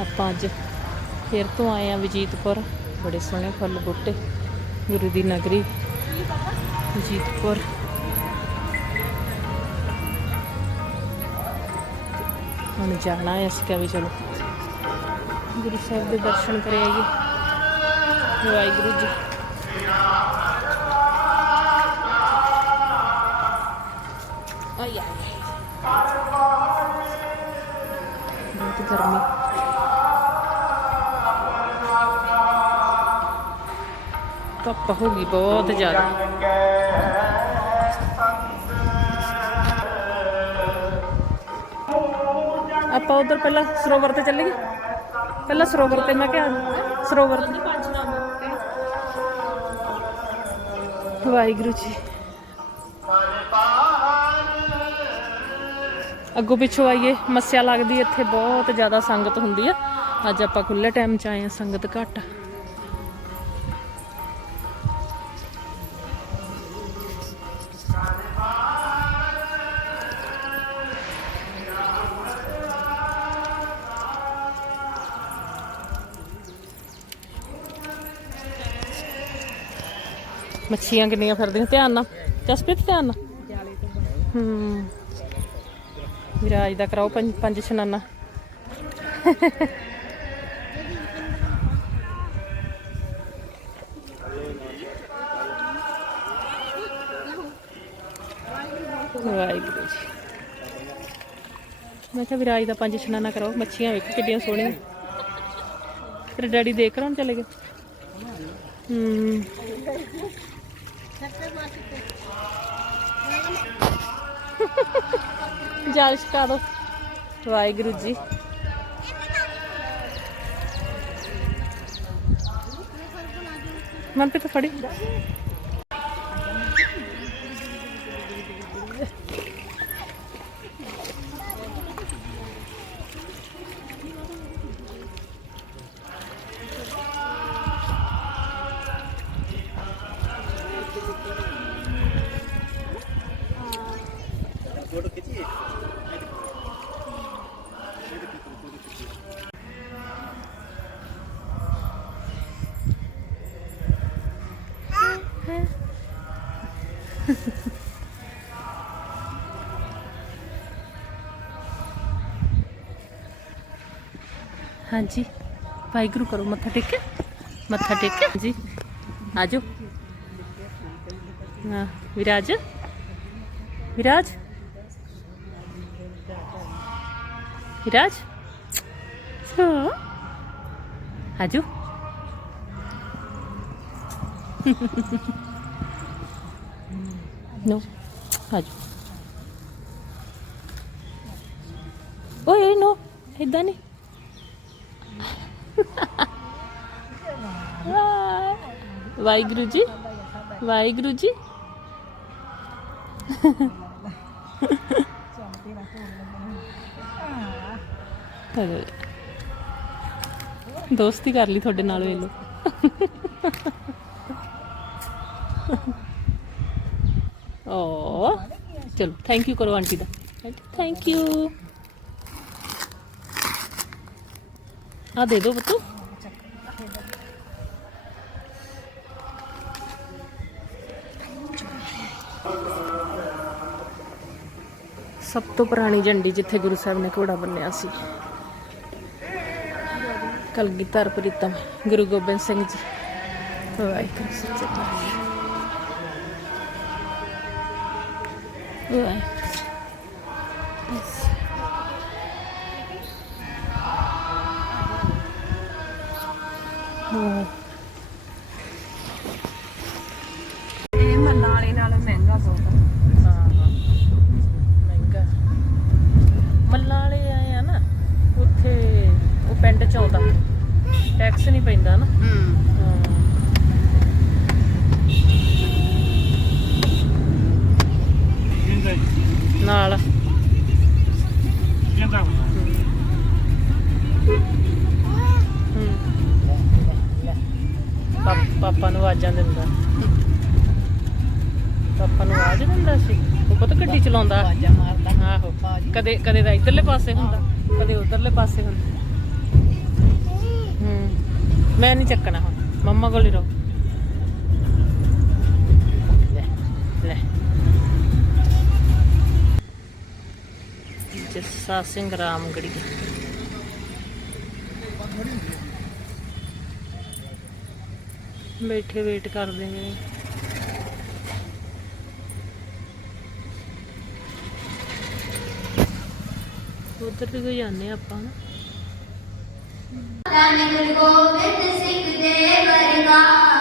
ਆਪਾਂ ਅੱਜ ਫਿਰ ਤੋਂ ਆਏ ਆ ਵਜੀਤਪੁਰ। ਬੜੇ ਸੋਹਣੇ ਫੁੱਲ ਬੂਟੇ, ਗੁਰੂ ਦੀ ਨਗਰੀ, ਵਜੀਤਪੁਰ। ਹੁਣ ਜਾਣਾ ਹੈ, ਅਸੀਂ ਕਿਹਾ ਵੀ ਚਲੋ ਗੁਰੂ ਸਾਹਿਬ ਦੇ ਦਰਸ਼ਨ ਕਰੇ ਆਈਏ। ਵਾਹਿਗੁਰੂ ਜੀ। ਆਈ। ਬਹੁਤ ਗਰਮੀ। ਧੁੱਪ ਹੋ ਗਈ ਬਹੁਤ ਜ਼ਿਆਦਾ। ਆਪਾਂ ਉਧਰ ਪਹਿਲਾਂ ਸਰੋਵਰ ਤੇ ਚੱਲੀਏ। ਪਹਿਲਾਂ ਸਰੋਵਰ ਤੇ ਮੈਂ ਕਿਹਾ, ਸਰੋਵਰ ਤੇ। ਵਾਹਿਗੁਰੂ ਜੀ। ਅੱਗੋਂ ਪਿੱਛੋਂ ਆਈਏ, ਮੱਸਿਆ ਲੱਗਦੀ ਇੱਥੇ ਬਹੁਤ ਜ਼ਿਆਦਾ ਸੰਗਤ ਹੁੰਦੀ ਆ ਅੱਜ ਆਪਾਂ ਖੁੱਲੇ ਟਾਈਮ 'ਚ ਆਏ ਆ ਸੰਗਤ ਘੱਟ। ਮੱਛੀਆਂ ਕਿੰਨੀਆਂ ਫਿਰਦੀਆਂ, ਧਿਆਨ ਨਾਲ। ਜਸਪ੍ਰੀਤ, ਧਿਆਨ ਨਾਲ। ਹੂੰ। ਵਿਰਾਜ ਦਾ ਕਰਾਓ ਪੰਜ ਪੰਜ ਇਸ਼ਨਾਨਾ ਵਾਹਿਗੁਰੂ ਜੀ। ਮੈਂ ਕਿਹਾ ਵਿਰਾਜ ਦਾ ਪੰਜ ਇਸ਼ਨਾਨਾ ਕਰਾਓ, ਮੱਛੀਆਂ ਵੇਖ ਕਿੱਡੀਆਂ ਸੋਹਣੀਆਂ। ਤੇਰੇ ਡੈਡੀ ਦੇਖ ਕਰਾਉਣ ਚਲੇ ਗਏ? ਹੂੰ। ਜਾਲ ਛਕਾ ਦੋ। ਵਾਹਿਗੁਰੂ ਜੀ। ਮਨਪ੍ਰੀਤ ਫੜੀ ਹਾਂਜੀ। ਵਾਹਿਗੁਰੂ ਕਰੋ, ਮੱਥਾ ਟੇਕ। ਮੱਥਾ ਟੇਕ। ਜੀ ਆਜੋ। ਹਾਂ, ਵਿਰਾਜ। ਵਿਰਾਜ। ਵਿਰਾਜ। ਹਾਂ ਆਜੋ। ਨੋ। ਆਜੋ। ਓਏ, ਨੋ। ਇਦਾਂ ਨਹੀਂ। ਵਾਹਿਗੁਰੂ ਜੀ ਵਾਹਿਗੁਰੂ ਜੀ। ਚਲੋ। ਦੋਸਤੀ ਕਰ ਲਈ ਤੁਹਾਡੇ ਨਾਲ ਵੇਲੋ ਓ ਚਲੋ ਥੈਂਕ ਯੂ ਕਰੋ ਆਂਟੀ ਦਾ। ਥੈਂਕ ਯੂ ਆ ਦੇ ਦੋ ਬੱਤੂ ਸਭ ਤੋਂ ਪੁਰਾਣੀ ਝੰਡੀ ਜਿੱਥੇ ਗੁਰੂ ਸਾਹਿਬ ਨੇ ਘੋੜਾ ਬੰਨਿਆ ਸੀ। ਕਲਗੀਧਰ ਪ੍ਰੀਤਮ, ਗੁਰੂ ਗੋਬਿੰਦ ਸਿੰਘ ਜੀ। ਵਾਹਿਗੁਰੂ ਸੱਚੇ ਪਾਤਸ਼ਾਹ ਵਾਹਿਗੁਰੂ ਬਸ। ਵਾਲੇ ਆਏ ਆ ਨਾ, ਉੱਥੇ ਉਹ ਪਿੰਡ ਚ ਆਉਂਦਾ। ਟੈਕਸ ਨਹੀਂ ਪੈਂਦਾ ਨਾ। ਹਾਂ। ਨਾਲ। ਪਾਪਾ ਨੂੰ ਆਵਾਜ਼ਾਂ ਦਿੰਦਾ। ਪਾਪਾ ਨੂੰ ਆਵਾਜ਼ ਦਿੰਦਾ ਸੀ। ਉਹ ਪਤਾ ਗੱਡੀ ਚਲਾਉਂਦਾ। ਆਵਾਜ਼ਾਂ ਮਾਰਦਾ ਕਦੇ ਕਦੇ ਤਾਂ ਇਧਰਲੇ ਪਾਸੇ ਹੁੰਦਾ, ਕਦੇ ਉਧਰਲੇ ਪਾਸੇ ਹੁੰਦਾ। ਮੈਂ ਨਹੀਂ ਚੱਕਣਾ ਹੁਣ, ਮੰਮਾ ਕੋਲ ਹੀ ਰਹੋ। ਜੱਸਾ ਸਿੰਘ ਰਾਮਗੜੀ ਬੈਠੇ ਵੇਟ ਕਰਦੇ ਨੇ। ਉਧਰ ਵੀ ਕੋਈ ਜਾਂਦੇ ਆਪਾਂ ਨਾ। ਧੰਨ ਗੁਰੂ ਗੋਬਿੰਦ ਸਿੰਘ ਦੇ ਵਰਗਾ।